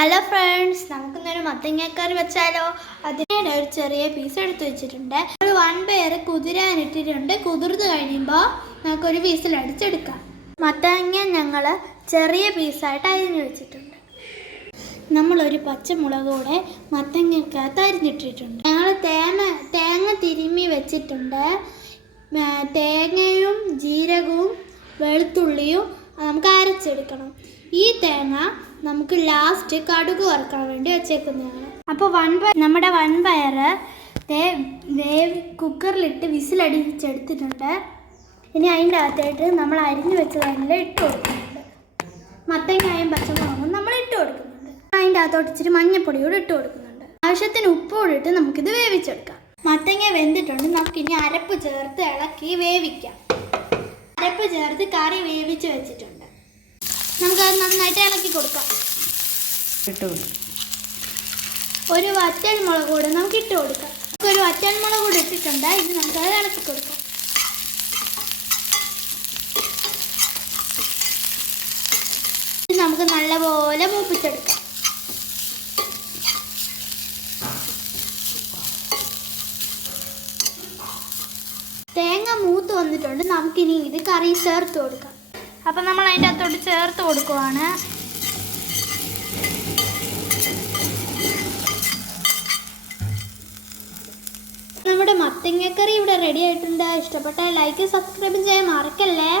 Hello friends, നമുക്കിന്നൊരു മത്തങ്ങക്കറി വെച്ചാലോ. അതിനാണ് ഒരു ചെറിയ പീസ് എടുത്ത് വെച്ചിട്ടുണ്ട്. ഒരു 1 പയർ കുതിരാനിട്ടിട്ടുണ്ട്. കുതിർത്ത് കഴിയുമ്പോൾ നമുക്കൊരു പീസിൽ അടിച്ചെടുക്കാം. മത്തങ്ങ ഞങ്ങൾ ചെറിയ പീസായിട്ട് അരിഞ്ഞു വെച്ചിട്ടുണ്ട്. നമ്മളൊരു പച്ചമുളക് കൂടെ മത്തങ്ങക്കകത്ത് അരിഞ്ഞിട്ടിട്ടുണ്ട്. ഞങ്ങൾ തേങ്ങ തിരുമ്മി വെച്ചിട്ടുണ്ട്. തേങ്ങയും ജീരകവും വെളുത്തുള്ളിയും നമുക്ക് അരച്ചെടുക്കണം. ഈ തേങ്ങ നമുക്ക് ലാസ്റ്റ് കടുക് വറുക്കാൻ വേണ്ടി വെച്ചേക്കുന്നതാണ്. അപ്പോൾ നമ്മുടെ വൻപയർ കുക്കറിലിട്ട് വിസിലടിച്ചെടുത്തിട്ടുണ്ട്. ഇനി അതിൻ്റെ അകത്തായിട്ട് നമ്മൾ അരിഞ്ഞു വെച്ചതെല്ലാം ഇട്ട് കൊടുക്കുന്നുണ്ട്. മത്തങ്ങയും പച്ചമുളകും നമ്മൾ ഇട്ട് കൊടുക്കുന്നുണ്ട്. അതിൻ്റെ അകത്തോട്ട് ഇച്ചിരി മഞ്ഞപ്പൊടിയോട് ഇട്ട് കൊടുക്കുന്നുണ്ട്. ആവശ്യത്തിന് ഉപ്പോട് ഇട്ട് നമുക്കിത് വേവിച്ചെടുക്കാം. മത്തങ്ങ വെന്തിട്ടുണ്ട്. നമുക്കിനി അരപ്പ് ചേർത്ത് ഇളക്കി വേവിക്കാം. അരപ്പ് ചേർത്ത് കറി വേവിച്ച് വെച്ചിട്ടുണ്ട്. നമുക്കത് നന്നായിട്ട് ഇളക്കി കൊടുക്കാം. ഒരു വറ്റൽമുളക് കൂടെ നമുക്ക് ഇട്ട് കൊടുക്കാം. ഒരു വറ്റൽമുളക് കൂടെ ഇട്ടിട്ടുണ്ട്. ഇത് നമുക്കത് ഇളക്കി കൊടുക്കാം. ഇത് നമുക്ക് നല്ലപോലെ മൂപ്പിച്ചെടുക്കാം. തേങ്ങ മൂത്ത് വന്നിട്ടുണ്ട്. നമുക്കിനി ഇത് കറി ചേർത്ത് കൊടുക്കാം. അപ്പം നമ്മൾ അതിൻ്റെ അകത്തോട്ട് ചേർത്ത് കൊടുക്കുവാണ്. നമ്മുടെ മത്തങ്ങക്കറി ഇവിടെ റെഡി ആയിട്ടുണ്ട്. ഇഷ്ടപ്പെട്ടാൽ ലൈക്ക് സബ്സ്ക്രൈബ് ചെയ്യാൻ മറക്കല്ലേ.